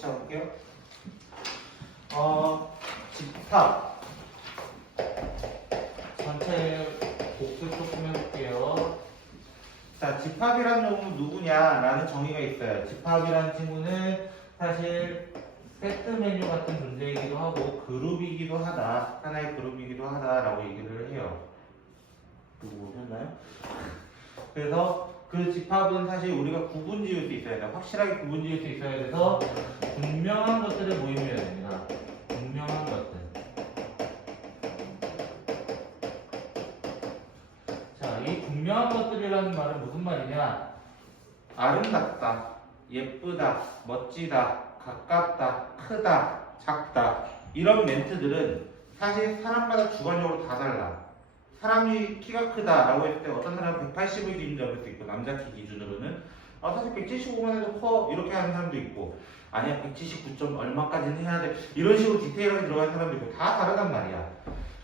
시작할게요. 집합 전체 복습 조금 해볼게요. 자, 집합이라는 놈은 누구냐라는 정의가 있어요. 집합이라는 친구는 사실 세트 메뉴 같은 존재이기도 하고 그룹이기도 하다, 하나의 그룹이기도 하다라고 얘기를 해요. 누구 오셨나요? 그래서 그 집합은 사실 우리가 구분 지을 수 있어야 돼요. 확실하게 구분 지을 수 있어야 돼서 분명한 것들을 모임해야 됩니다. 분명한 것들. 자, 이 분명한 것들이라는 말은 무슨 말이냐? 아름답다, 예쁘다, 멋지다, 가깝다, 크다, 작다 이런 멘트들은 사실 사람마다 주관적으로 다 달라. 사람이 키가 크다라고 했을 때 어떤 사람은 180을 기준으로 할 수 있고 남자 키 기준으로는 사실 175만 해도 커 이렇게 하는 사람도 있고 아니야 179점 얼마까지는 해야 돼 이런 식으로 디테일하게 들어가는 사람도 있고 다 다르단 말이야.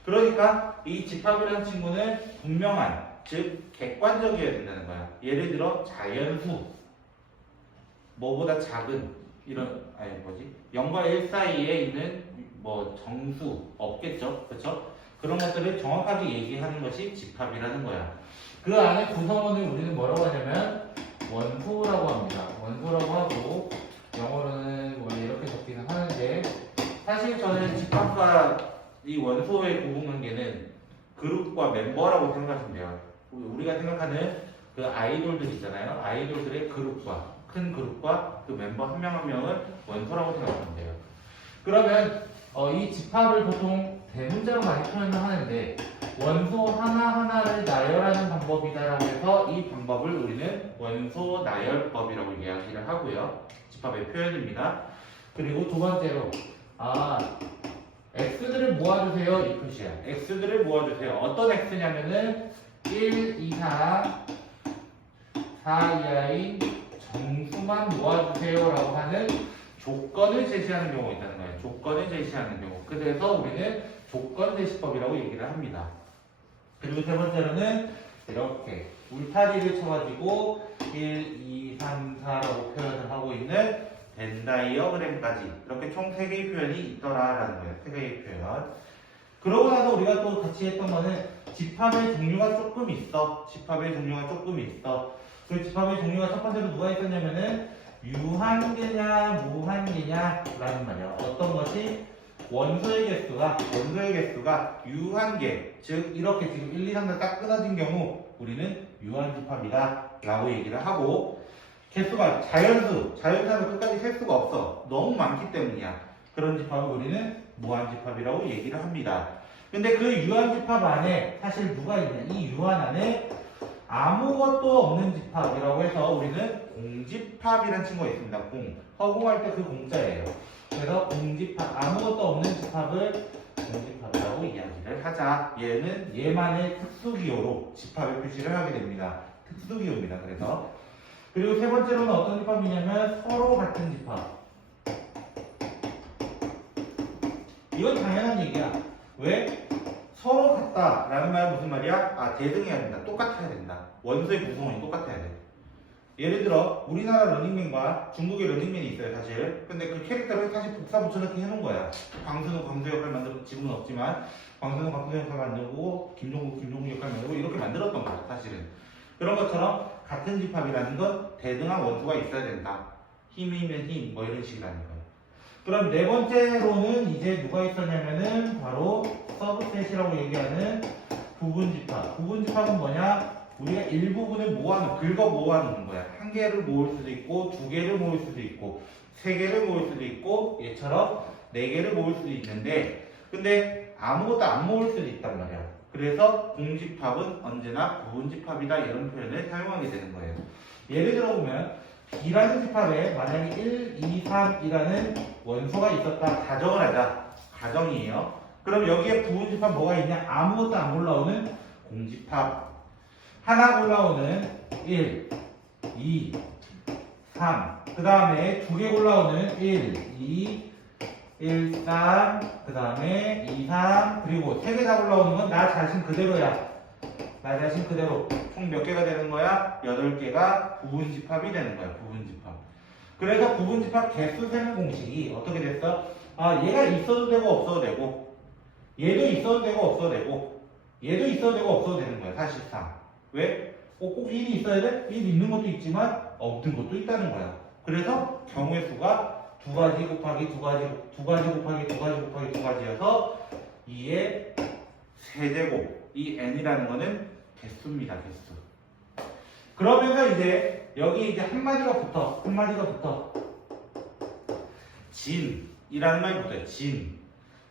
그러니까 이 집합이라는 친구는 분명한 즉 객관적이어야 된다는 거야. 예를 들어 자연수 뭐보다 작은 이런 0과 1 사이에 있는 뭐 정수 없겠죠, 그렇죠? 그런 것들을 정확하게 얘기하는 것이 집합이라는 거야. 그 안에 구성원을 우리는 뭐라고 하냐면 원소라고 합니다. 원소라고 하고 영어로는 원래 이렇게 적기는 하는데 사실 저는 집합과 이 원소의 구분관계는 그룹과 멤버라고 생각하시면 돼요. 우리가 생각하는 그 아이돌들 있잖아요. 아이돌들의 그룹과 큰 그룹과 그 멤버 한 명 한 명을 원소라고 생각하면 돼요. 그러면 이 집합을 보통 대문자로 많이 표현을 하는데 원소 하나하나를 나열하는 방법이다라고 해서 이 방법을 우리는 원소 나열법이라고 이야기를 하고요. 집합의 표현입니다. 그리고 두 번째로 x들을 모아주세요 이 표시야. x들을 모아주세요. 어떤 x냐면은 1 이상 4 이하인 정수만 모아주세요 라고 하는 조건을 제시하는 경우가 있다는 거예요. 조건을 제시하는 경우. 그래서 우리는 조건 제시법이라고 얘기를 합니다. 그리고 세 번째로는 이렇게 울타리를 쳐가지고 1, 2, 3, 4라고 표현을 하고 있는 벤 다이어그램까지 이렇게 총 3개의 표현이 있더라라는 거예요. 3개의 표현. 그러고 나서 우리가 또 같이 했던 거는 집합의 종류가 조금 있어. 집합의 종류가 조금 있어. 그 집합의 종류가 첫 번째로 누가 있었냐면은 유한계냐 무한계냐라는 말이야. 어떤 것이 원소의 개수가 유한계, 즉 이렇게 지금 1, 2, 3가 딱 끊어진 경우 우리는 유한집합이다 라고 얘기를 하고 개수가 자연수는 끝까지 셀 수가 없어. 너무 많기 때문이야. 그런 집합을 우리는 무한집합이라고 얘기를 합니다. 근데 그 유한집합 안에 사실 누가 있냐? 이 유한 안에 아무것도 없는 집합이라고 해서 우리는 공집합이라는 친구가 있습니다. 허공할 때 그 공자예요. 그래서 공집합, 아무것도 없는 집합을 공집합이라고 이야기를 하자. 얘는 얘만의 특수기호로 집합의 표시를 하게 됩니다. 특수기호입니다. 그리고 세 번째로는 어떤 집합이냐면 서로 같은 집합. 이건 당연한 얘기야. 왜? 서로 같다라는 말은 무슨 말이야? 대등해야 된다. 똑같아야 된다. 원소의 구성원이 똑같아야 돼. 예를 들어 우리나라 러닝맨과 중국의 러닝맨이 있어요 사실. 근데 그 캐릭터를 사실 복사 붙여넣기 해놓은 거야. 광수는 광수 역할 만들고 지금은 없지만 광수는 광수 역할 만들고 김종국 역할 만들고 이렇게 만들었던 거야 사실은. 그런 것처럼 같은 집합이라는 건 대등한 원소가 있어야 된다. 힘이면 힘 뭐 이런 식이라는 거예요. 그럼 네 번째로는 이제 누가 있었냐면은 바로 서브셋이라고 얘기하는 부분집합. 부분집합은 뭐냐? 우리가 일부분을 긁어 모아놓는 거야. 한 개를 모을 수도 있고, 두 개를 모을 수도 있고, 세 개를 모을 수도 있고, 얘처럼 네 개를 모을 수도 있는데, 근데 아무것도 안 모을 수도 있단 말이야. 그래서 공집합은 언제나 부분집합이다 이런 표현을 사용하게 되는 거예요. 예를 들어보면 B라는 집합에 만약에 1, 2, 3이라는 원소가 있었다 가정을 하자. 가정이에요. 그럼 여기에 부분집합 뭐가 있냐? 아무것도 안 올라오는 공집합. 하나 올라오는 1, 2, 3. 그 다음에 두 개 올라오는 1, 2, 1, 3. 그 다음에 2, 3. 그리고 세 개 다 올라오는 건 나 자신 그대로야. 나 자신 그대로. 총 몇 개가 되는 거야? 8개가 부분집합이 되는 거야. 부분집합. 그래서 부분집합 개수 세는 공식이 어떻게 됐어? 아, 얘가 있어도 되고 없어도 되고, 얘도 있어도 되고 없어도 되고, 얘도 있어도 되고 없어도 되는 거야, 사실상. 왜? 꼭 1이 있어야 돼? 1 있는 것도 있지만 없는 것도 있다는 거야. 그래서 경우의 수가 두 가지 곱하기 두 가지 곱하기 두 가지 두 가지여서 2의 세제곱, 이 n이라는 거는 개수입니다, 개수. 그러면서 이제 여기 이제 한마디가 붙어. 진이라는 말이 붙어요.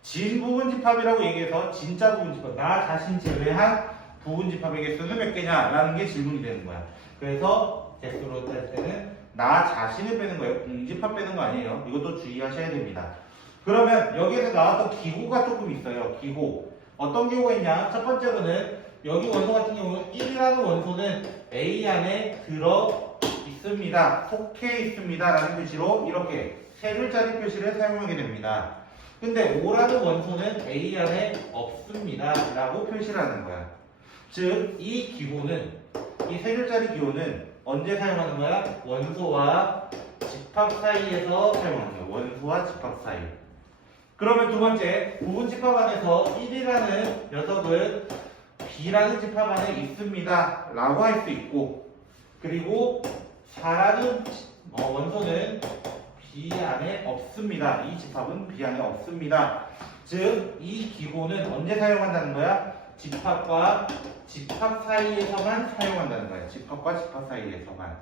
진 부분집합이라고 얘기해서 진짜 부분집합, 나 자신 제외한 부분집합의 개수는 몇 개냐라는 게 질문이 되는 거야. 그래서 개수로 뗄 때는 나 자신을 빼는 거예요. 공집합 빼는 거 아니에요. 이것도 주의하셔야 됩니다. 그러면 여기에서 나왔던 기호가 조금 있어요. 기호. 어떤 기호가 있냐? 첫 번째로는 여기 원소 같은 경우는 1이라는 원소는 A 안에 들어 있습니다. 속해 있습니다. 라는 표시로 이렇게 세 글자리 표시를 사용하게 됩니다. 근데 5라는 원소는 A 안에 없습니다. 라고 표시를 하는 거야. 즉, 이 기호는, 이 세 글자리 기호는 언제 사용하는 거야? 원소와 집합 사이에서 사용하는 거야. 원소와 집합 사이. 그러면 두 번째, 부분집합 안에서 1이라는 녀석은 B라는 집합 안에 있습니다. 라고 할 수 있고, 그리고 4라는 원소는 B 안에 없습니다. 이 집합은 B 안에 없습니다. 즉, 이 기호는 언제 사용한다는 거야? 집합과 집합 사이에서만 사용한다는 거야. 집합과 집합 사이에서만.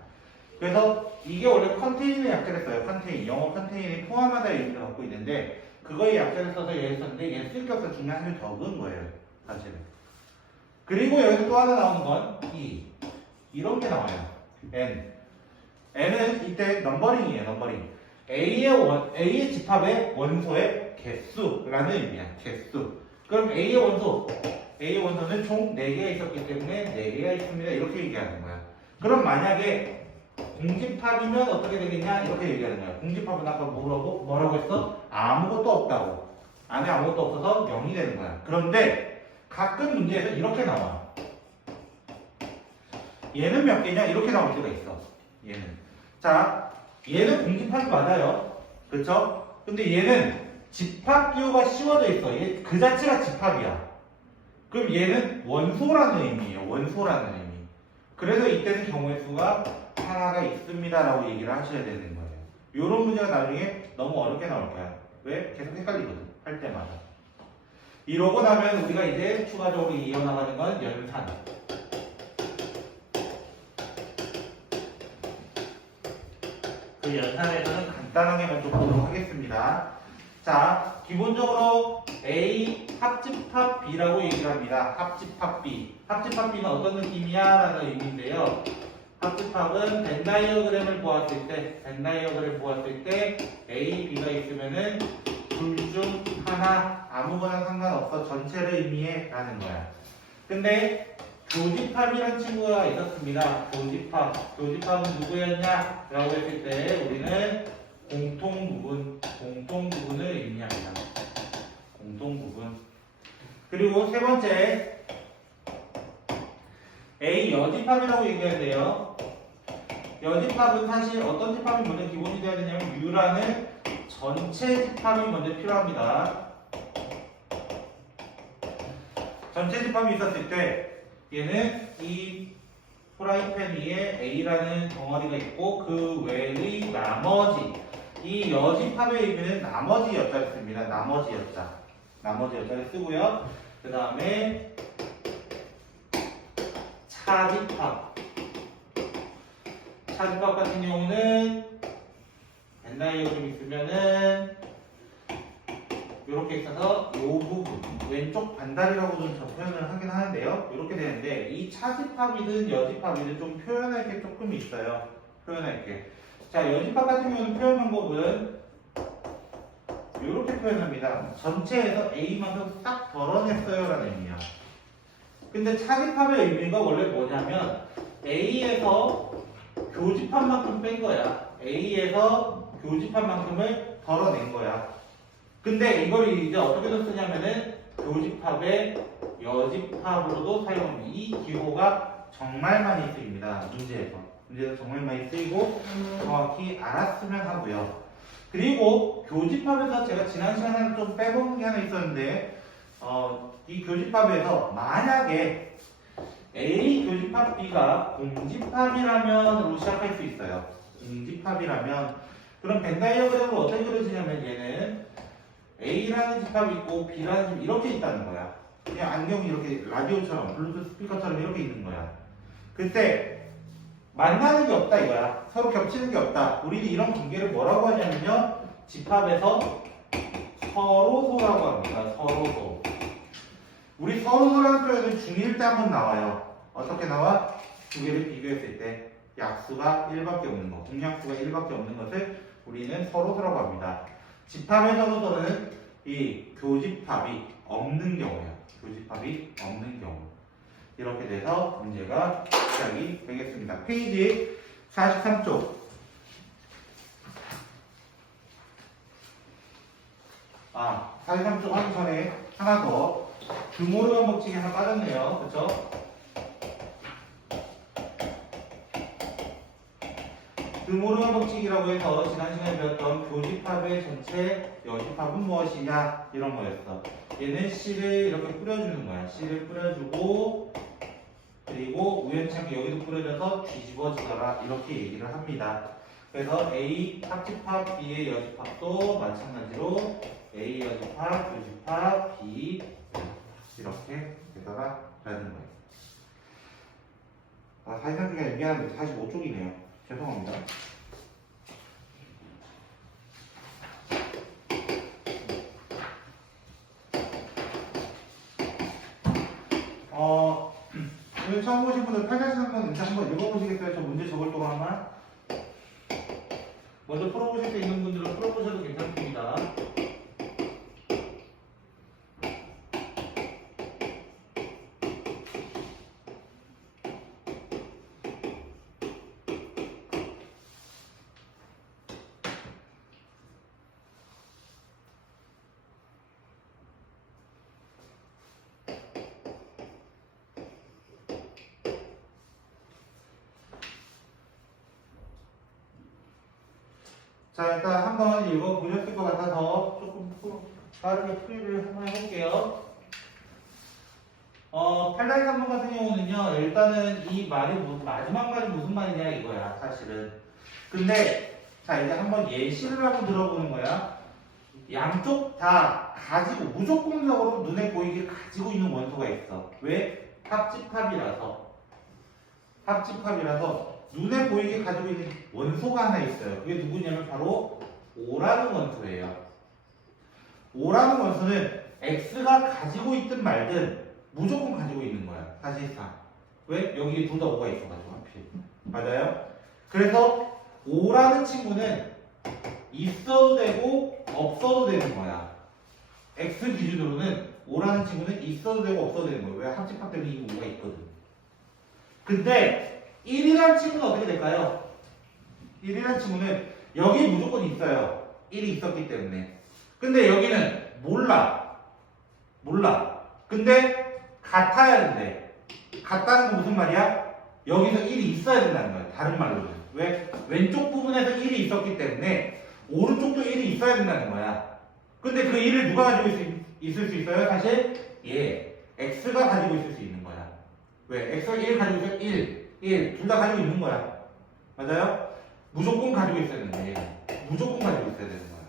그래서 이게 원래 컨테이너의 약자를 써요. 컨테인. 영어 컨테인이 포함하다의 의미를 갖고 있는데 그거의 약자를 써서 얘를 썼는데 얘 쓸격서 중에 한줄 적은 거예요. 사실은. 그리고 여기서 또 하나 나오는 건 E. 이런 게 나와요. N. N은 이때 넘버링이에요. 넘버링. A의 집합의 원소의 개수라는 의미야. 개수. 그럼 A의 원소는 총 4개가 있었기 때문에 4개가 있습니다. 이렇게 얘기하는 거야. 그럼 만약에 공집합이면 어떻게 되겠냐? 이렇게 얘기하는 거야. 공집합은 아까 뭐라고 했어? 아무것도 없다고. 안에 아무것도 없어서 0이 되는 거야. 그런데 가끔 문제에서 이렇게 나와. 얘는 몇 개냐? 이렇게 나올 때가 있어. 얘는. 자, 얘는 공집합이 맞아요. 그렇죠? 근데 얘는 집합 기호가 씌워져 있어. 얘 그 자체가 집합이야. 그럼 얘는 원소라는 의미예요. 원소라는 의미. 그래서 이때는 경우의 수가 하나가 있습니다라고 얘기를 하셔야 되는 거예요. 이런 문제가 나중에 너무 어렵게 나올 거야. 왜? 계속 헷갈리거든. 할 때마다. 이러고 나면 우리가 이제 추가적으로 이어나가는 건 연산. 그 연산에서는 간단하게 먼저 보도록 하겠습니다. 자, 기본적으로 A 합집합 B라고 얘기를 합니다. 합집합 B. 합집합 B는 어떤 느낌이야? 라는 의미인데요. 합집합은 벤 다이어그램을 보았을 때 A, B가 있으면은 둘 중 하나 아무거나 상관없어 전체를 의미해 라는 거야. 근데 교집합이라는 친구가 있었습니다. 교집합은 누구였냐? 라고 했을 때 우리는 공통부분을 의미합니다. 공통부분. 그리고 세 번째, A 여집합이라고 얘기해야 돼요. 여집합은 사실 어떤 집합이 먼저 기본이 되어야 되냐면 U라는 전체 집합이 먼저 필요합니다. 전체 집합이 있었을 때 얘는 이 프라이팬 위에 A라는 덩어리가 있고 그 외의 나머지 이 여집합의 의미는 나머지 여자를 씁니다. 나머지 여자를 쓰고요. 그 다음에 차집합 같은 경우는 벤 다이어그램이 있으면은 이렇게 있어서 이 부분 왼쪽 반다리라고도 저 표현을 하긴 하는데요. 이렇게 되는데 이 차집합이든 여집합이든 좀 표현할 게 조금 있어요. 표현할 게. 자, 여집합 같은 경우는 표현 방법은 이렇게 표현합니다. 전체에서 A만큼 싹 덜어냈어요 라는 의미야. 근데 차집합의 의미가 원래 뭐냐면 A에서 교집합만큼 뺀 거야. A에서 교집합만큼을 덜어낸 거야. 근데 이걸 이제 어떻게 쓰냐면은 교집합의 여집합으로도 사용합니다. 이 기호가 정말 많이 쓰입니다. 문제에서. 문제도 정말 많이 쓰이고 정확히 알았으면 하고요. 그리고 교집합에서 제가 지난 시간에 좀 빼먹은 게 하나 있었는데 이 교집합에서 만약에 A 교집합 B가 공집합이라면으로 시작할 수 있어요. 공집합이라면 그럼 벤 다이어그램으로 어떻게 그려지냐면 얘는 A라는 집합이 있고 B라는 집합이 이렇게 있다는 거야. 그냥 안경이 이렇게 라디오처럼 블루투스 스피커처럼 이렇게 있는 거야. 그때 만나는 게 없다 이거야. 서로 겹치는 게 없다. 우리는 이런 관계를 뭐라고 하냐면요. 집합에서 서로소라고 합니다. 서로소. 우리 서로소라는 표현은 중1 때 한번 나와요. 어떻게 나와? 두 개를 비교했을 때 약수가 1밖에 없는 거, 공약수가 1밖에 없는 것을 우리는 서로소라고 합니다. 집합에서도 저는 이 교집합이 없는 경우예요. 교집합이 없는 경우. 이렇게 돼서 문제가 시작이 되겠습니다. 페이지 43쪽. 43쪽 하기 전에 하나 더. 드모르간 법칙이 하나 빠졌네요. 그쵸? 드모르간 법칙이라고 해서 지난 시간에 배웠던 교집합의 전체 여집합은 무엇이냐 이런 거였어. 얘는 C를 이렇게 뿌려주는 거야. C를 뿌려주고 그리고 우연찮게 여기도 뿌려져서 뒤집어지더라 이렇게 얘기를 합니다. 그래서 A 합집합 B의 여집합도 마찬가지로 A 여집합, 교집합, B 이렇게 되더라 라는 거예요. 43쪽이 얘기하는데 45쪽이네요. 죄송합니다. 오늘 처음 보신 분들 8-3번 일단 한번 읽어보시겠어요? 저 문제 적을 동안만. 먼저 풀어보실 수 있는 분들은 풀어보셔도 괜찮습니다. 자, 일단 한번 읽어보셨을 것 같아서 조금 빠르게 풀이를 한번 해볼게요. 8-3번 같은 경우는요, 일단은 이 말이 마지막 말이 무슨 말이냐 이거야, 사실은. 근데, 자, 이제 한번 예시를 한번 들어보는 거야. 양쪽 다 가지고, 무조건적으로 눈에 보이게 가지고 있는 원소가 있어. 왜? 합집합이라서. 합집합이라서. 눈에 보이게 가지고 있는 원소가 하나 있어요. 그게 누구냐면 바로 O라는 원소예요. O라는 원소는 X가 가지고 있든 말든 무조건 가지고 있는 거야. 사실상. 왜? 여기 둘 다 O가 있어가지고 하필. 맞아요? 그래서 O라는 친구는 있어도 되고 없어도 되는 거야. X 기준으로는 O라는 친구는 있어도 되고 없어도 되는 거야. 왜? 합집합 때문에 이 O가 있거든. 근데 1이라는 친구는 어떻게 될까요? 1이라는 친구는 여기 무조건 있어요. 1이 있었기 때문에. 근데 여기는 몰라. 근데 같아야 된대. 같다는 건 무슨 말이야? 여기서 1이 있어야 된다는 거야. 다른 말로는. 왜? 왼쪽 부분에서 1이 있었기 때문에 오른쪽도 1이 있어야 된다는 거야. 근데 그 1을 누가 가지고 있을 수 있어요? 사실 X가 가지고 있을 수 있는 거야. 왜? X가 1 가지고 있어? 1. 둘 다 가지고 있는 거야. 맞아요? 무조건 가지고 있어야 되는데 무조건 가지고 있어야 되는 거야.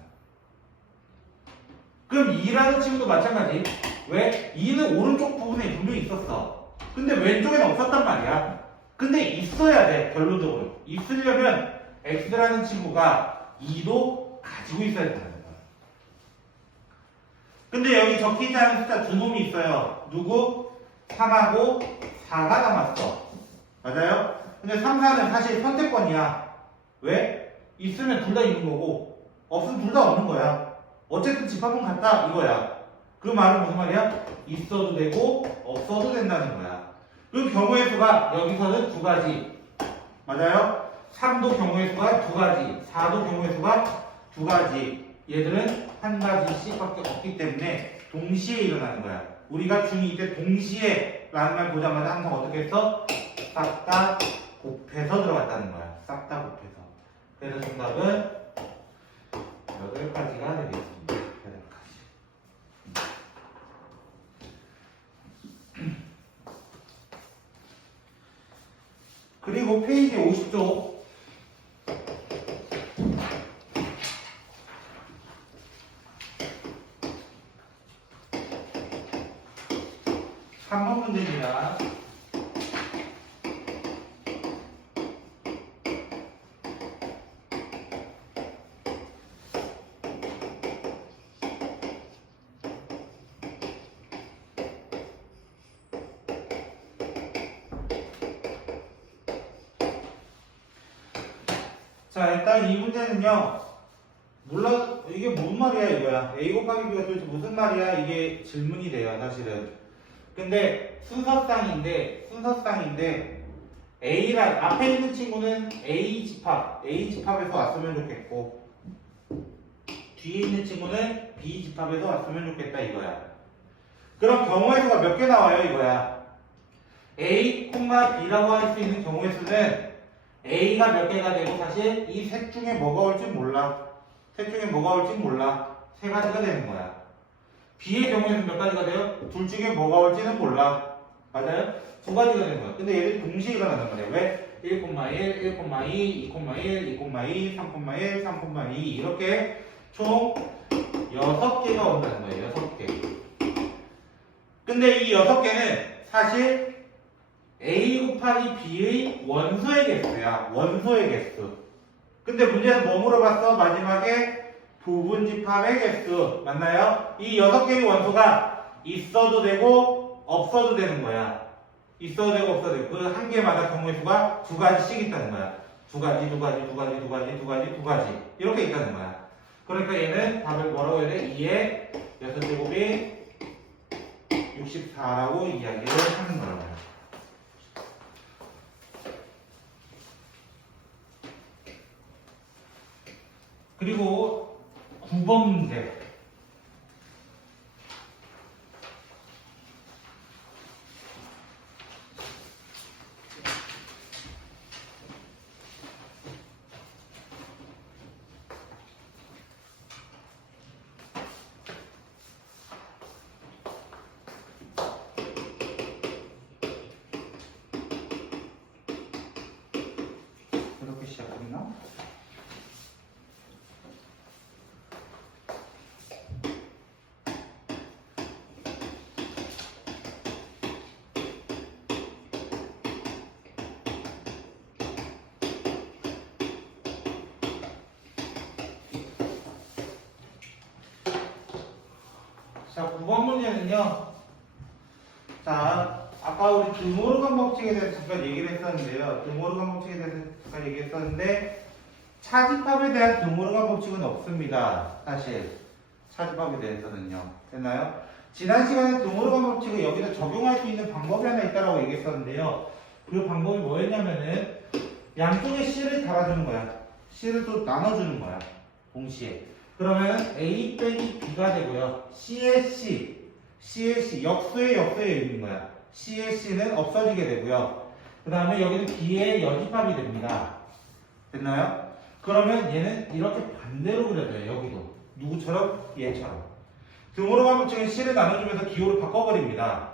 그럼 2라는 친구도 마찬가지. 왜? 2는 오른쪽 부분에 분명히 있었어. 근데 왼쪽에는 없었단 말이야. 근데 있어야 돼. 결론적으로. 있으려면 X라는 친구가 2도 가지고 있어야 된다는 거야. 근데 여기 적히지 않은 숫자 두 놈이 있어요. 누구? 3하고 4가 남았어. 맞아요? 근데 3, 4는 사실 선택권이야. 왜? 있으면 둘 다 있는 거고 없으면 둘 다 없는 거야. 어쨌든 집합은 같다 이거야. 그 말은 무슨 말이야? 있어도 되고 없어도 된다는 거야. 그 경우의 수가 여기서는 두 가지. 맞아요? 3도 경우의 수가 두 가지, 4도 경우의 수가 두 가지. 얘들은 한 가지씩밖에 없기 때문에 동시에 일어나는 거야. 우리가 중2 때 동시에 라는 말 보자마자 항상 어떻게 했어? 같다, 곱해서 들어갔다는 거야. 싹 다 곱해서. 그래서 정답은 8가지가 되겠습니다. 8가지. 그리고 페이지 50쪽 3번 문제입니다. 자, 일단 이 문제는요, 몰라, 이게 무슨 말이야, 이거야. A 곱하기 B가 도대체 무슨 말이야? 이게 질문이 돼요, 사실은. 근데, 순서쌍인데, A랑, 앞에 있는 친구는 A 집합에서 왔으면 좋겠고, 뒤에 있는 친구는 B 집합에서 왔으면 좋겠다, 이거야. 그럼 경우의 수가 몇 개 나와요, 이거야. A, B라고 할 수 있는 경우의 수는 A가 몇 개가 되고 사실 이 셋 중에 뭐가 올지 몰라. 세 가지가 되는 거야. B의 경우에는 몇 가지가 돼요? 둘 중에 뭐가 올지는 몰라. 맞아요? 두 가지가 되는 거야. 근데 얘들이 동시에 일어나는 거네. 왜? 1,1, 1,2, 2,1, 2,2, 3,1, 3,2 이렇게 총 6개가 온다는 거예요. 6개. 근데 이 6개는 사실 A 곱하기 B의 원소의 개수야. 원소의 개수. 근데 문제는 뭐 물어봤어? 마지막에 부분집합의 개수. 맞나요? 이 6개의 원소가 있어도 되고 없어도 되는 거야. 있어도 되고 없어도 되고. 그 한 개마다 경우의 수가 2가지씩 있다는 거야. 2가지. 이렇게 있다는 거야. 그러니까 얘는 답을 뭐라고 해야 돼? 2의 6제곱이 64라고 이야기를 하는 거예요. 그리고 9번 문제. 이렇게 시작했나? 자, 9번 문제는요. 자, 아까 우리 드모르간 법칙에 대해서 잠깐 얘기를 했었는데요. 드모르간 법칙에 대해서 잠깐 얘기했었는데 차집합에 대한 드모르간 법칙은 없습니다. 사실 차집합에 대해서는요. 됐나요? 지난 시간에 드모르간 법칙을 여기다 적용할 수 있는 방법이 하나 있다라고 얘기했었는데요. 그 방법이 뭐였냐면은 양쪽에 C를 달아주는 거야. C를 또 나눠주는 거야. 동시에. 그러면 A 빼기 B가 되고요. C의 C, 역수의 역수의 의미인 거야. C의 C는 없어지게 되고요. 그 다음에 여기는 B의 여집합이 됩니다. 됐나요? 그러면 얘는 이렇게 반대로 그려져요. 여기도. 누구처럼? 얘처럼. 드모르간 법칙은 C를 나눠주면서 기호를 바꿔버립니다.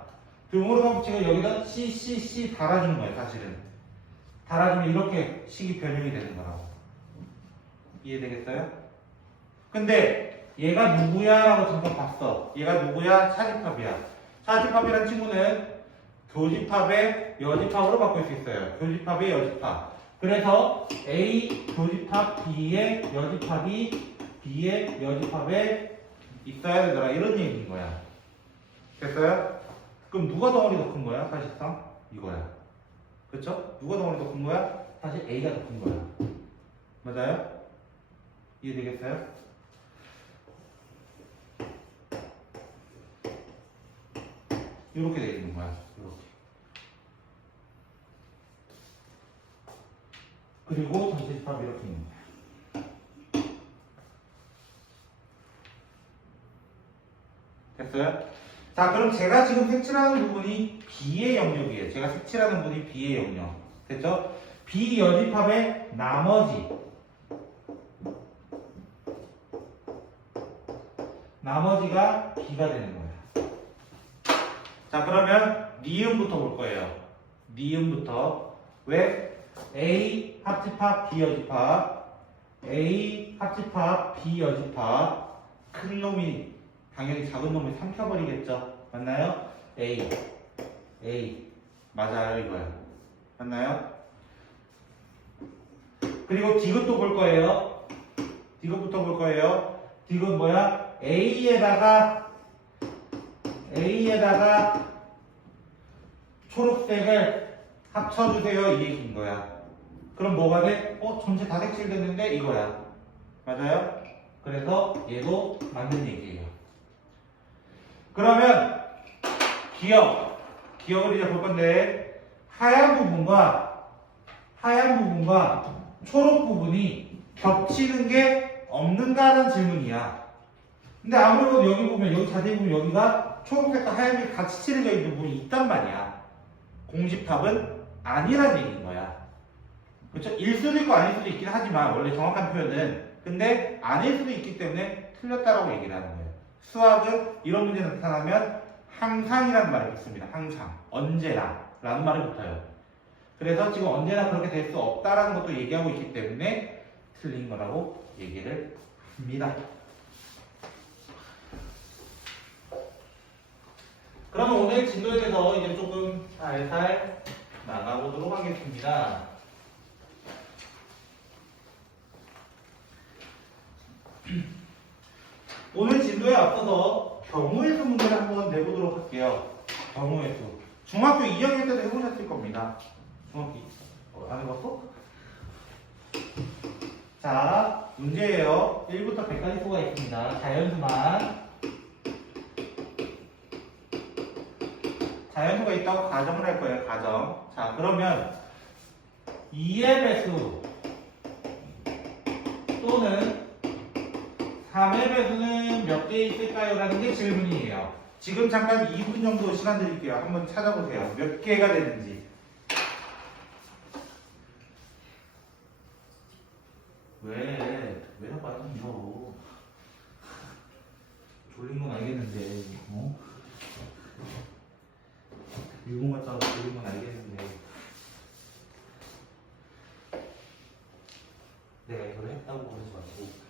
드모르간 법칙은 여기다 C 달아주는 거예요. 사실은. 달아주면 이렇게 식이 변형이 되는 거라고. 이해되겠어요? 근데 얘가 누구야? 라고 잠깐 봤어. 얘가 누구야? 차집합이야. 차집합이라는 친구는 교집합의 여집합으로 바꿀 수 있어요. 교집합의 여집합. 그래서 A 교집합 B의 여집합이 B의 여집합에 있어야 되더라. 이런 얘기인 거야. 됐어요? 그럼 누가 덩어리 더 큰 거야? 사실상 이거야. 그쵸? 누가 덩어리 더 큰 거야? 사실 A가 더 큰 거야. 맞아요? 이해되겠어요? 이렇게 되어 있는 거야. 이렇게. 그리고 전체 집합이 이렇게 있는 거야. 됐어요? 자, 그럼 제가 지금 색칠하는 부분이 B의 영역이에요. 제가 색칠하는 부분이 B의 영역. 됐죠? 비여집합의 나머지가 B가 되는 거야. 자, 그러면 니은부터 볼 거예요. 니은부터. 왜? A 합집합 A 합집합 B여집합 큰 놈이 당연히 작은 놈을 삼켜버리겠죠. 맞나요? A 맞아요 이거야. 맞나요? 그리고 디귿도 볼 거예요. 디귿부터 볼 거예요. 디귿 뭐야? A에다가 초록색을 합쳐주세요 이 얘기인 거야. 그럼 뭐가 돼? 전체 다 색칠됐는데 이거야. 맞아요? 그래서 얘도 맞는 얘기예요. 그러면 기억을 이제 볼 건데 하얀 부분과 초록 부분이 겹치는 게 없는가라는 질문이야. 근데 아무래도 여기 보면 여기 자세히 보면 여기가 초록색과 하얀색이 같이 칠해져 있는 부분이 있단 말이야. 공집합은 아니란 얘기인 거야. 그렇죠? 일 수도 있고 아닐 수도 있긴 하지만 원래 정확한 표현은 근데 아닐 수도 있기 때문에 틀렸다라고 얘기를 하는 거예요. 수학은 이런 문제 나타나면 항상이라는 말이 붙습니다. 항상, 언제나 라는 말이 붙어요. 그래서 지금 언제나 그렇게 될 수 없다라는 것도 얘기하고 있기 때문에 틀린 거라고 얘기를 합니다. 그러면 오늘 진도에 대해서 이제 조금 살살 나가보도록 하겠습니다. 오늘 진도에 앞서서 경우의 수 문제를 한번 내보도록 할게요. 경우의 수. 중학교 2학년 때도 해보셨을 겁니다. 중학교 안 해봤어? 자, 문제예요. 1부터 100까지 수가 있습니다. 자연수가 있다고 가정을 할 거예요. 가정. 자, 그러면 2의 배수 또는 3의 배수는 몇 개 있을까요? 라는 게 질문이에요. 지금 잠깐 2분 정도 시간 드릴게요. 한번 찾아보세요. 몇 개가 되는지. 왜 자꾸 안 힘들어? 졸린 건 알겠는데, 일본 갔다가 졸린 건 알겠는데. 내가 이걸 했다고 그러지 말고.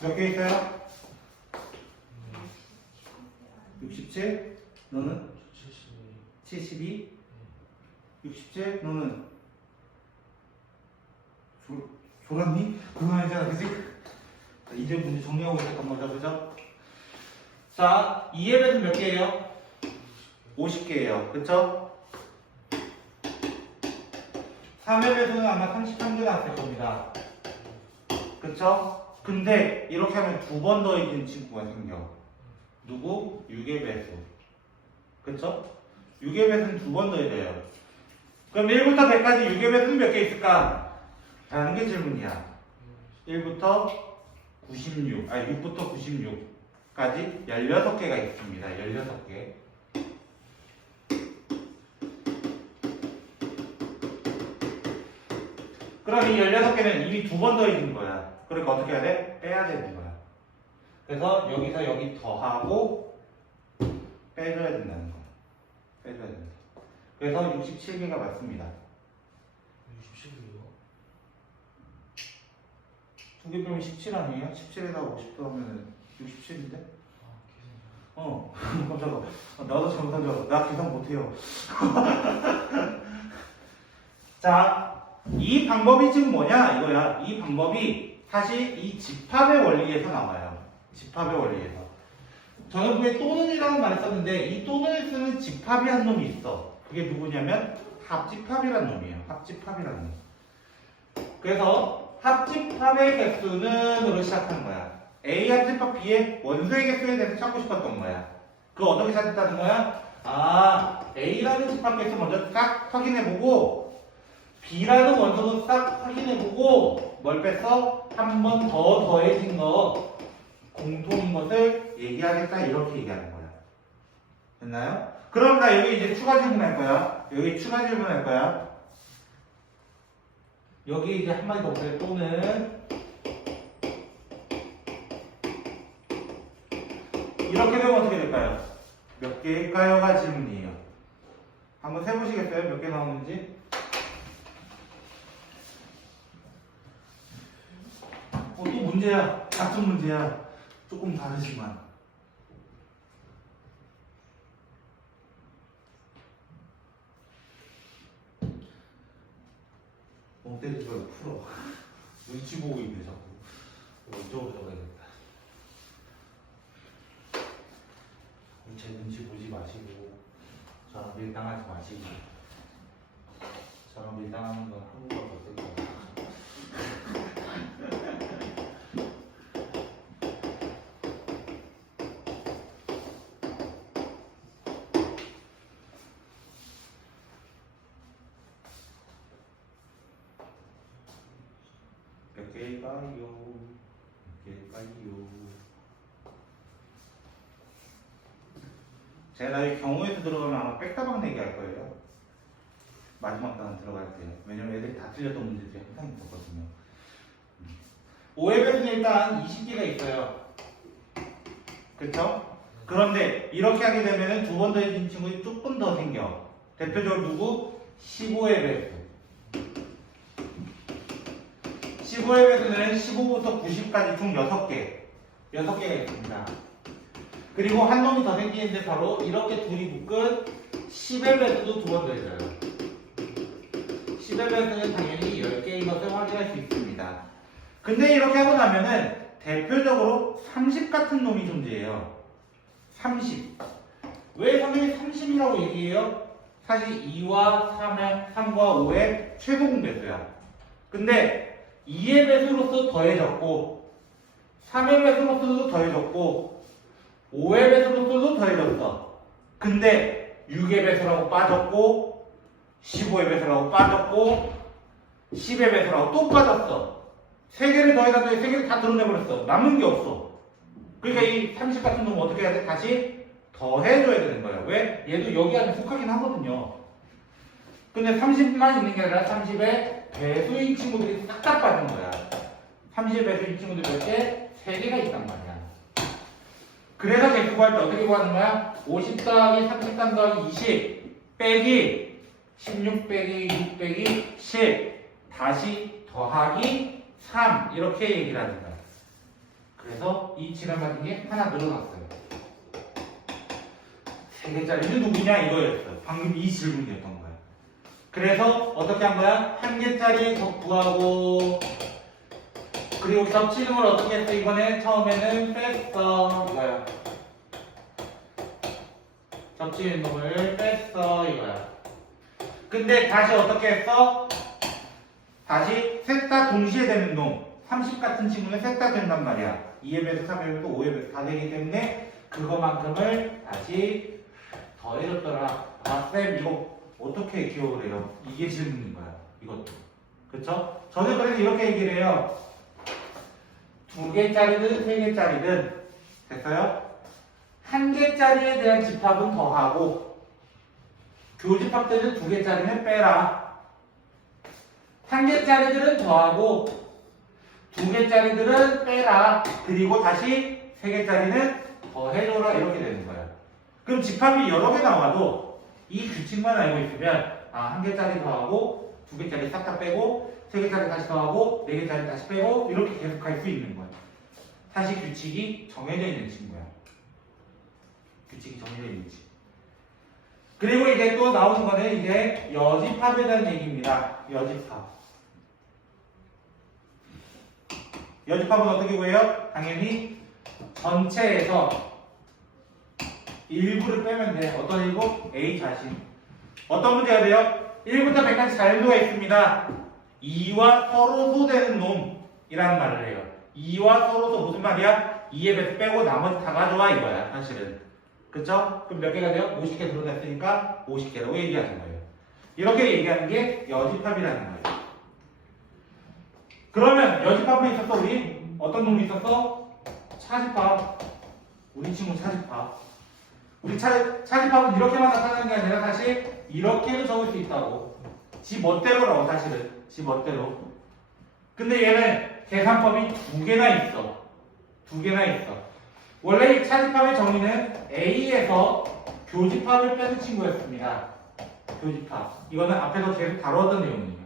몇 개 있어요? 67? 너는? 72? 67? 너는? 졸았니? 그건 아니잖아, 그치? 이제 문제 정리하고 있었던 거죠, 그죠? 자, 2의 배수는 몇 개예요? 50개예요, 그쵸? 3의 배수는 아마 33개 나왔을 겁니다. 그쵸? 근데 이렇게 하면 두 번 더해진 친구가 생겨. 누구? 6의 배수. 그쵸? 6의 배수는 두 번 더해져요. 그럼 1부터 100까지 6의 배수는 몇 개 있을까? 라는 게 질문이야. 1부터 96, 6부터 96까지 16개가 있습니다. 16개. 그럼 이 16개는 이미 두 번 더해진 거야. 그러니까 어떻게 해야 돼? 빼야 되는 거야. 그래서 여기서 여기 더하고 빼줘야 된다는 거야. 빼줘야 된다. 그래서 67개가 맞습니다. 67개요? 두 개 빼면 17 아니에요? 17에다가 50 더하면 67인데? 깜짝아. 나도 잘못한 줄 알았어. 나 계산 못해요. 자, 이 방법이 지금 뭐냐? 이거야. 이 방법이 사실 이 집합의 원리에서 나와요. 집합의 원리에서. 저녁부에 또는이라는 말을 썼는데 이 또는을 쓰는 집합이 한 놈이 있어. 그게 누구냐면 합집합이라는 놈이에요. 합집합이라는 놈. 그래서 합집합의 개수는으로 시작한 거야. A와 집합 B의 원소의 개수에 대해서 찾고 싶었던 거야. 그거 어떻게 찾았다는 거야? 아, A라는 집합 개수 먼저 딱 확인해보고 B라는 원소도 딱 확인해보고 뭘 뺐어? 한 번 더 더해진 거 공통인 것을 얘기하겠다 이렇게 얘기하는 거야. 됐나요? 그럼 나 여기 이제 추가 질문할 거야. 여기 추가 질문할 거야. 여기 이제 한마디 더 볼게요. 또는 이렇게 되면 어떻게 될까요? 몇 개일까요가 질문이에요. 한번 세보시겠어요? 몇 개 나오는지? 또 문제야. 같은 문제야. 조금 다르지만. 멍 때리지 말고 풀어. 눈치 보고 있네, 자꾸. 이쪽으로 적어야겠다. 제 눈치 보지 마시고, 저랑 밀당하지 마시고. 저랑 밀당하는 건 한국어가 더 쓸 거예요. 몇 개일까요? 몇 개일까요? 제가 나중에 경우에서 들어가면 아마 백다방 내기 할 거예요. 마지막 단원 들어갈 때. 왜냐면 애들이 다 틀렸던 문제들이 항상 있었거든요. 5의 배수는 일단 20개가 있어요. 그쵸? 그런데 이렇게 하게 되면은 두 번 더해진 친구들이 조금 더 생겨. 대표적으로 누구? 15의 배수. 15의 배수는 15부터 90까지 총 6개. 6개가 있습니다. 그리고 한 놈이 더 생기는데 바로 이렇게 둘이 묶은 10의 배수도 두 번 더해져요. 10의 배수는 당연히 10개인 것을 확인할 수 있습니다. 근데 이렇게 하고 나면은 대표적으로 30 같은 놈이 존재해요. 30. 왜 선생님이 30이라고 얘기해요? 사실 2와 3과 5의 최소공 배수야. 근데 2의 배수로서 더해졌고 3의 배수로서도 더해졌고 5의 배수로서도 더해졌어. 근데 6의 배수라고 빠졌고 15의 배수라고 빠졌고 10의 배수라고 또 빠졌어. 3개를 더해놨더니 3개를 다 드러내버렸어. 남는 게 없어. 그러니까 이 30 같은 놈은 어떻게 해야 돼? 다시 더해줘야 되는 거야. 왜? 얘도 여기 안에 속하긴 하거든요. 근데 30만 있는 게 아니라 30의 배수인 친구들이 싹 다 빠진 거야. 30의 배수인 친구들 몇 개? 3개가 있단 말이야. 그래서 걔 구할 때 어떻게 구하는 거야? 50 더하기 33 더하기 20 빼기 16 빼기 6 빼기 10 다시 더하기 3 이렇게 얘기를 하는 거야. 그래서 이 질문 받은 게 하나 늘어났어요. 3개짜리는 누구냐 이거였어. 방금 이 질문이었던 거야. 그래서 어떻게 한 거야? 1개짜리 구하고 그리고 겹치는 걸 어떻게 했어? 이번에 처음에는 뺐어 이거야. 겹치는 놈을 뺐어 이거야. 근데 다시 어떻게 했어? 다시 셋 다 동시에 되는 놈 30 같은 친구는 셋 다 된단 말이야. 2의 배수, 3의 배수, 5의 배수 다 되기 때문에 그거만큼을 다시 더해줬더라. 아, 쌤 이거 어떻게 기억을 해요? 이게 질문인 거야. 이것도. 그쵸? 저는 그래서 이렇게 얘기를 해요. 2개짜리든 3개짜리든 됐어요? 1개짜리에 대한 집합은 더하고 교집합 때는 2개짜리는 빼라. 1개짜리들은 더하고 2개짜리들은 빼라. 그리고 다시 3개짜리는 더해줘라. 이렇게 되는 거야. 그럼 집합이 여러 개 나와도 이 규칙만 알고 있으면 1개짜리 더하고 2개짜리 싹 다 빼고 3개짜리 다시 더하고 4개짜리 다시 빼고 이렇게 계속 갈 수 있는 거야. 사실 규칙이 정해져 있는 친구야. 규칙이 정해져 있는 친구. 그리고 이제 또 나오는 거는 이제 여집합에 대한 얘기입니다. 여집합. 여집합은 어떻게 구해요? 당연히 전체에서 일부를 빼면 돼. 어떤 일부? A 자신. 어떤 문제가 돼요? 1부터 100까지 자연수가 있습니다. 2와 서로 소되는 놈이라는 말을 해요. 2와 서로서 무슨 말이야? 2의 배수 빼고 나머지 다 가져와 이거야 사실은. 그쵸? 그럼 몇 개가 돼요? 50개 드러냈으니까 50개라고 얘기하는 거예요. 이렇게 얘기하는 게 여집합이라는 거예요. 그러면 여집합에 있었어 우리? 어떤 놈이 있었어? 차집합. 우리 친구 차집합. 우리 차집합은 이렇게만 나타나는 게 아니라 사실 이렇게도 적을 수 있다고. 지 멋대로라고 사실은. 지 멋대로. 근데 얘는 계산법이 두 개나 있어. 두 개나 있어. 원래 이 차집합의 정의는 A에서 교집합을 빼는 친구였습니다. 교집합. 이거는 앞에서 계속 다루었던 내용이에요.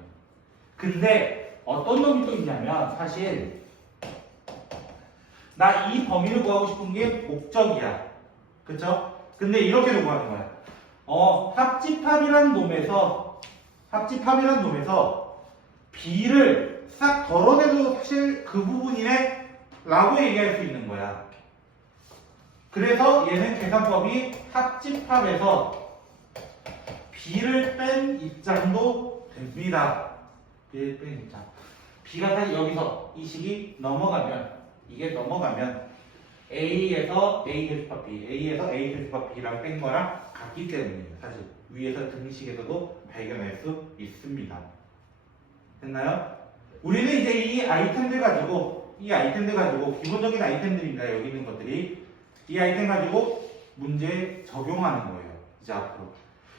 근데 어떤 놈이 또 있냐면 사실 나 이 범위를 구하고 싶은 게 목적이야. 그쵸? 근데 이렇게도 구하는 거야. 합집합이라는 놈에서 B를 싹 덜어내도 사실 그 부분이네 라고 얘기할 수 있는 거야. 그래서 얘는 계산법이 합집합에서 B를 뺀 입장도 됩니다. B를 뺀 입장. B가 사실 여기서 이 식이 넘어가면 이게 넘어가면 A에서 A 교집합 B, A에서 A 교집합 B랑 뺀 거랑 같기 때문이에요. 사실 위에서 등식에서도 발견할 수 있습니다. 됐나요? 우리는 이제 이 아이템들 가지고 기본적인 아이템들입니다. 여기 있는 것들이 이 아이템 가지고 문제 적용하는 거예요. 이제 앞으로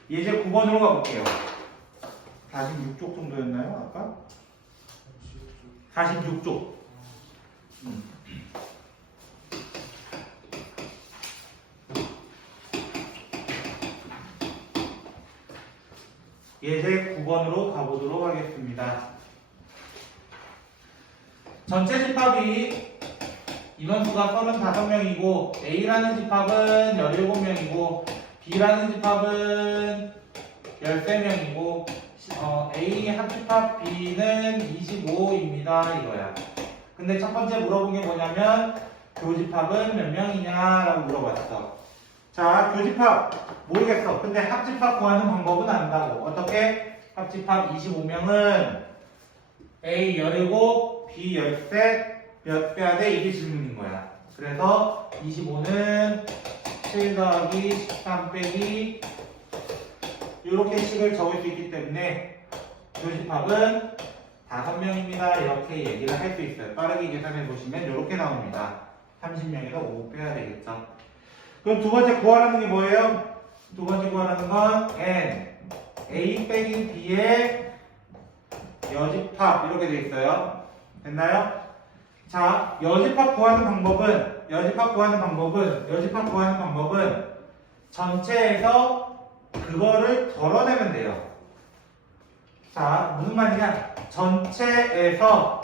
이제 9번으로 가볼게요. 46쪽 정도였나요? 아까? 46쪽. 예제 9번으로 가보도록 하겠습니다. 전체 집합이 인원수가 35명이고 A라는 집합은 17명이고 B라는 집합은 13명이고 A 합집합 B는 25입니다. 이거야. 근데 첫 번째 물어본 게 뭐냐면 교집합은 몇 명이냐라고 물어봤어. 자, 교집합 모르겠어. 근데 합집합 구하는 방법은 안다고. 어떻게? 합집합 25명은 A 17, B 13 몇 빼야 돼? 이게 질문인 거야. 그래서 25는 7 더하기 13 빼기 이렇게 식을 적을 수 있기 때문에 교집합은 5명입니다. 이렇게 얘기를 할 수 있어요. 빠르게 계산해 보시면 이렇게 나옵니다. 30명에서 5 빼야 되겠죠. 그럼 두 번째 구하라는 게 뭐예요? 두 번째 구하라는 건 N A 빼기 B의 여집합 이렇게 돼 있어요. 됐나요? 자, 여집합 구하는 방법은 전체에서 그거를 덜어내면 돼요. 자, 무슨 말이냐? 전체에서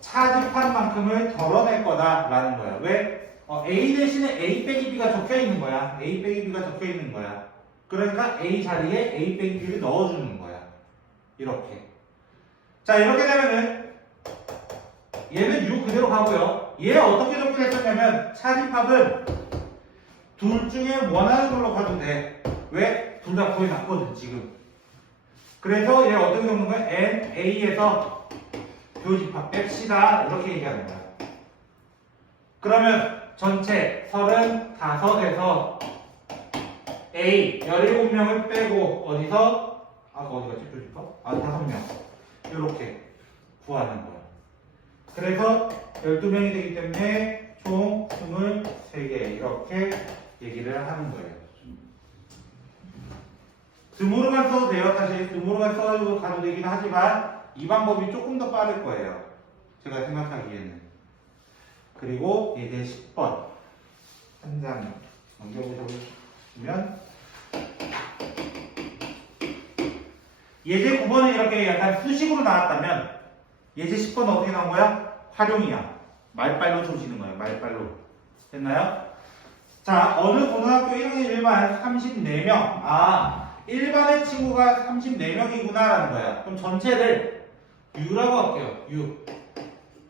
차집합만큼을 덜어낼 거다라는 거야. 왜? A 대신에 A 빼기 B가 적혀 있는 거야. A 빼기 B가 적혀 있는 거야. 그러니까 A 자리에 A 빼기 B를 넣어주는 거야. 이렇게. 자, 이렇게 되면은 얘는 U 그대로 가고요. 얘를 어떻게 적기로 했었냐면 차집합은 둘 중에 원하는 걸로 가도 돼. 왜? 둘 다 구해놨거든 지금. 그래서 얘를 어떻게 적는 거야? N, A에서 교집합 뺍시다. 이렇게 얘기하는 거야. 그러면 전체 35에서 A 17명을 빼고 어디서? 아까 어디 갔지? 교집합? 5명. 이렇게 구하는 거야. 그래서 12명이 되기 때문에 총 23개 이렇게 얘기를 하는 거예요. 드모르간 써도 돼요. 사실 드모르간 써가지고 가도 되긴 하지만 이 방법이 조금 더 빠를 거예요. 제가 생각하기에는. 그리고 예제 10번 한 장 넘겨보시면 예제 9번은 이렇게 약간 수식으로 나왔다면 예제 10번은 어떻게 나온 거야? 활용이야. 말빨로 조지는 거예요. 말빨로. 됐나요? 자, 어느 고등학교 1학년 1반 34명. 아, 1반의 친구가 34명이구나 라는 거야. 그럼 전체를 U라고 할게요.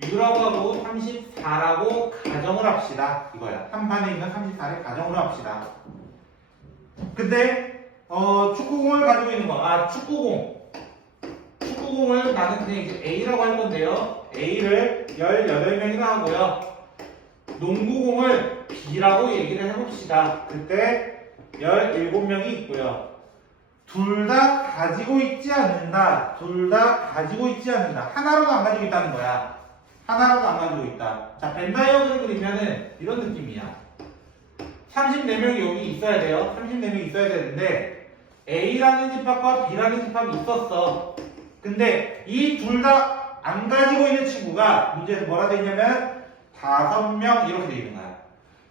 U라고 하고 34라고 가정을 합시다. 이거야. 한 반에 있는 34를 가정을 합시다. 근데 축구공을 가지고 있는 거. 축구공 농구공을 나는 그냥 이제 A라고 할 건데요. A를 18명이나 하고요. 농구공을 B라고 얘기를 해봅시다. 그때 17명이 있고요. 둘 다 가지고 있지 않는다. 둘 다 가지고 있지 않는다. 하나로도 안 가지고 있다는 거야. 하나로도 안 가지고 있다. 자, 벤다이어그램 그리면은 이런 느낌이야. 34명이 여기 있어야 돼요. 34명이 있어야 되는데 A라는 집합과 B라는 집합이 있었어. 근데 이 둘 다 안 가지고 있는 친구가 문제에서 뭐라 돼 있냐면 5명 이렇게 돼 있는 거야.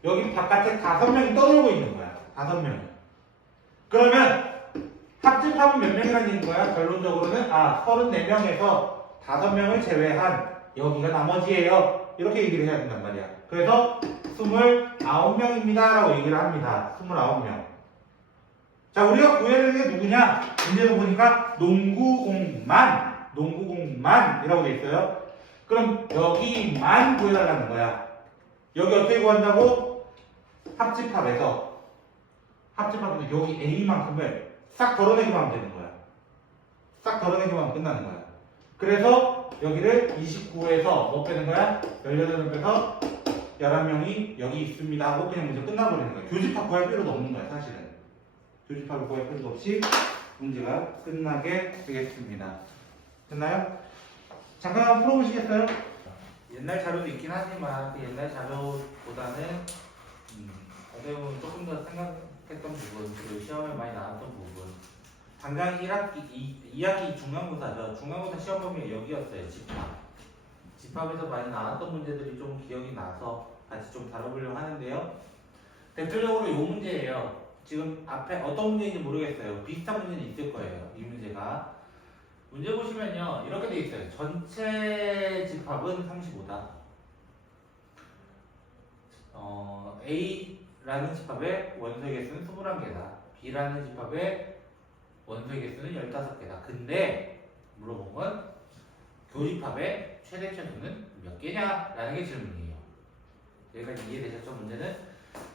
여기 바깥에 5명이 떠돌고 있는 거야. 5명이. 그러면 합집합은 몇 명이라는 얘기인 거야? 결론적으로는 34명에서 5명을 제외한 여기가 나머지예요. 이렇게 얘기를 해야 된단 말이야. 그래서 29명입니다 라고 얘기를 합니다. 29명. 자, 우리가 구해야 되는 게 누구냐? 문제를 보니까 농구공만 이라고 돼 있어요. 그럼 여기만 구해달라는 거야. 여기 어떻게 구한다고? 합집합에서 여기 A만큼을 싹 덜어내기만 하면 되는 거야. 싹 덜어내기만 하면 끝나는 거야. 그래서 여기를 29에서 뭐 빼는 거야? 18명 빼서 11명이 여기 있습니다 하고 그냥 문제 끝나버리는 거야. 교집합 구할 필요도 없는 거야, 사실은. 교집합을 구할 필요도 없이 문제가 끝나게 되겠습니다. 됐나요? 잠깐 한번 풀어보시겠어요? 옛날 자료도 있긴 하지만 그 옛날 자료보다는 어떻게 보면 조금 더 생각했던 부분, 그리고 시험에 많이 나왔던 부분. 당장 2학기 중간고사죠. 중간고사 시험 범위가 여기였어요. 집합에서 많이 나왔던 문제들이 좀 기억이 나서 같이 좀 다뤄보려고 하는데요. 대표적으로 이 문제예요. 지금 앞에 어떤 문제인지 모르겠어요. 비슷한 문제는 있을 거예요. 이 문제가. 문제 보시면요. 이렇게 돼 있어요. 전체 집합은 35다. A라는 집합의 원소의 개수는 21개다. B라는 집합의 원소의 개수는 15개다. 근데 물어본 건 교집합의 최대 최소는 몇 개냐? 라는 게 질문이에요. 여기까지 이해되셨죠? 문제는?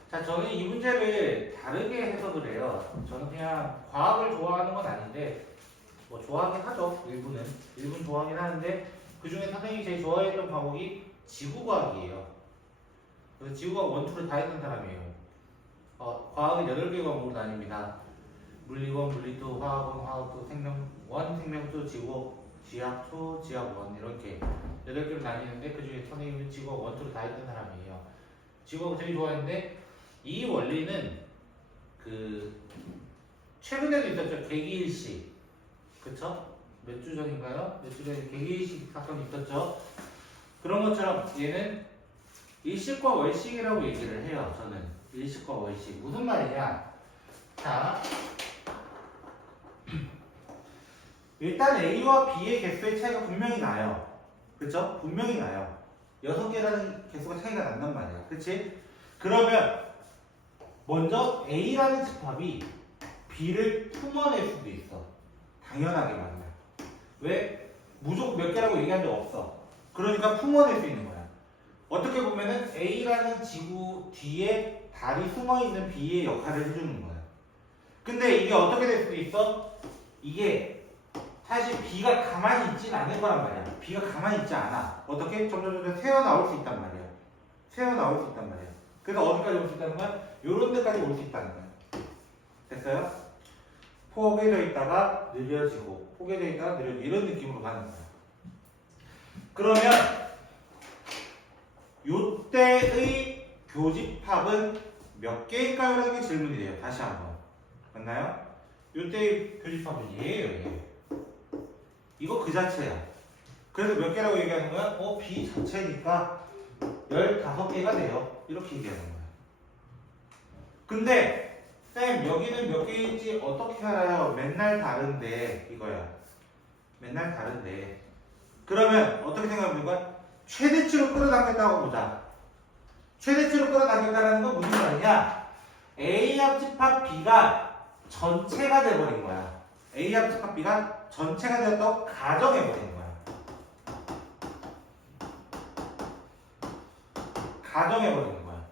자, 저는 이 문제를 다르게 해석을 해요. 저는 그냥 과학을 좋아하는 건 아닌데 뭐 좋아하긴 하죠. 일부는 좋아하긴 하는데 그 중에 선생님이 제일 좋아했던 과목이 지구과학이에요. 그래서 지구과학 원투를 다 했던 사람이에요. 과학은 8개 과목으로 나뉩니다. 물리원, 물리2, 화학원, 화학2, 생명원, 생명2, 지학2, 지학1 이렇게 8개로 나뉘는데 그 중에 선생님은 지구과학 원투를 다 했던 사람이에요. 지구과학 되게 좋아했는데 이 원리는 그 최근에도 있었죠. 개기일식. 그쵸? 몇 주 전인가요? 몇 주 전에 개기일식 사건이 있었죠. 그런 것처럼 얘는 일식과 월식이라고 얘기를 해요. 저는 일식과 월식 무슨 말이냐? 자, 일단 A와 B의 개수의 차이가 분명히 나요. 그쵸? 분명히 나요. 6개라는 개수가 차이가 난단 말이야. 그치? 그러면 먼저 A라는 집합이 B를 품어낼 수도 있어. 당연하게 말이야. 왜? 무조건 몇 개라고 얘기한 적 없어. 그러니까 품어낼 수 있는 거야. 어떻게 보면은 A라는 지구 뒤에 달이 숨어있는 B의 역할을 해주는 거야. 근데 이게 어떻게 될 수도 있어? 이게 사실 B가 가만히 있진 않을 거란 말이야. B가 가만히 있지 않아. 어떻게? 점점 새어나올 수 있단 말이야. 새어나올 수 있단 말이야. 그래서 어디까지 올 수 있다는 거야? 요런 데까지 올 수 있다는 거야. 됐어요? 포개져 있다가 느려지고 포개져 있다가 느려지고 이런 느낌으로 가는 거야. 그러면 요때의 교집합은 몇 개일까요? 라는 게 질문이 돼요. 다시 한번. 맞나요? 요때의 교집합은 얘예요. 얘. 이거 그 자체야. 그래서 몇 개라고 얘기하는 거야? B 자체니까 15개가 돼요. 이렇게 얘기하는 거야. 근데 쌤 여기는 몇 개인지 어떻게 알아요? 맨날 다른데 이거야. 맨날 다른데. 그러면 어떻게 생각하면 거야? 최대치로 끌어당겼다고 보자. 최대치로 끌어당겼다는 건 무슨 말이냐? A 합집합 B가 전체가 돼버린 거야. A 합집합 B가 전체가 되었다고 가정해버린 거야. 가정해버리는 거야.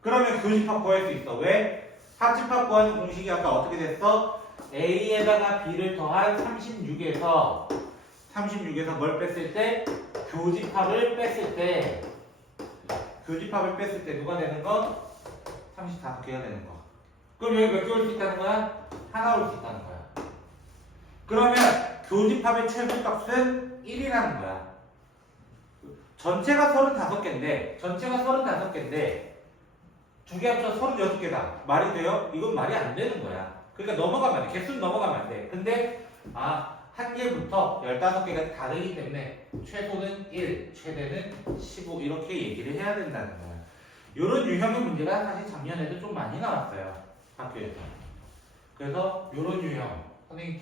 그러면 교집합 구할 수 있어. 왜? 합집합 구하는 공식이 아까 어떻게 됐어? A에다가 B를 더한 36에서 뭘 뺐을 때? 교집합을 뺐을 때 누가 되는 거? 35개가 되는 거. 그럼 여기 몇 개 올 수 있다는 거야? 하나 올 수 있다는 거야. 그러면 교집합의 최소값은 1이라는 거야. 전체가 35개인데 두 개 합쳐 36개다. 말이 돼요? 이건 말이 안 되는 거야. 그러니까 넘어가면 안 돼. 개수는 넘어가면 안 돼. 근데 한 개부터 15개가 다르기 때문에 최소는 1, 최대는 15 이렇게 얘기를 해야 된다는 거야. 이런 유형의 문제가 사실 작년에도 좀 많이 나왔어요. 학교에서. 그래서 이런 유형, 선생님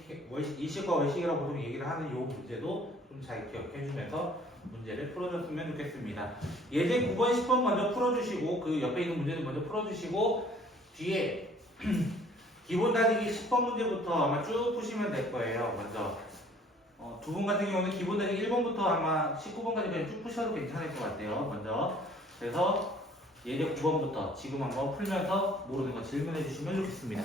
이식과 외식이라고 보통 얘기를 하는 이 문제도 좀 잘 기억해 주면서 문제를 풀어줬으면 좋겠습니다. 예제 9번, 10번 먼저 풀어주시고 그 옆에 있는 문제도 먼저 풀어주시고 뒤에 기본 다지기 10번 문제부터 아마 쭉 푸시면 될 거예요. 먼저 두 분 같은 경우는 기본 다지기 1번부터 아마 19번까지 그냥 쭉 푸셔도 괜찮을 것 같아요. 먼저 그래서 예제 9번부터 지금 한번 풀면서 모르는 거 질문해 주시면 좋겠습니다.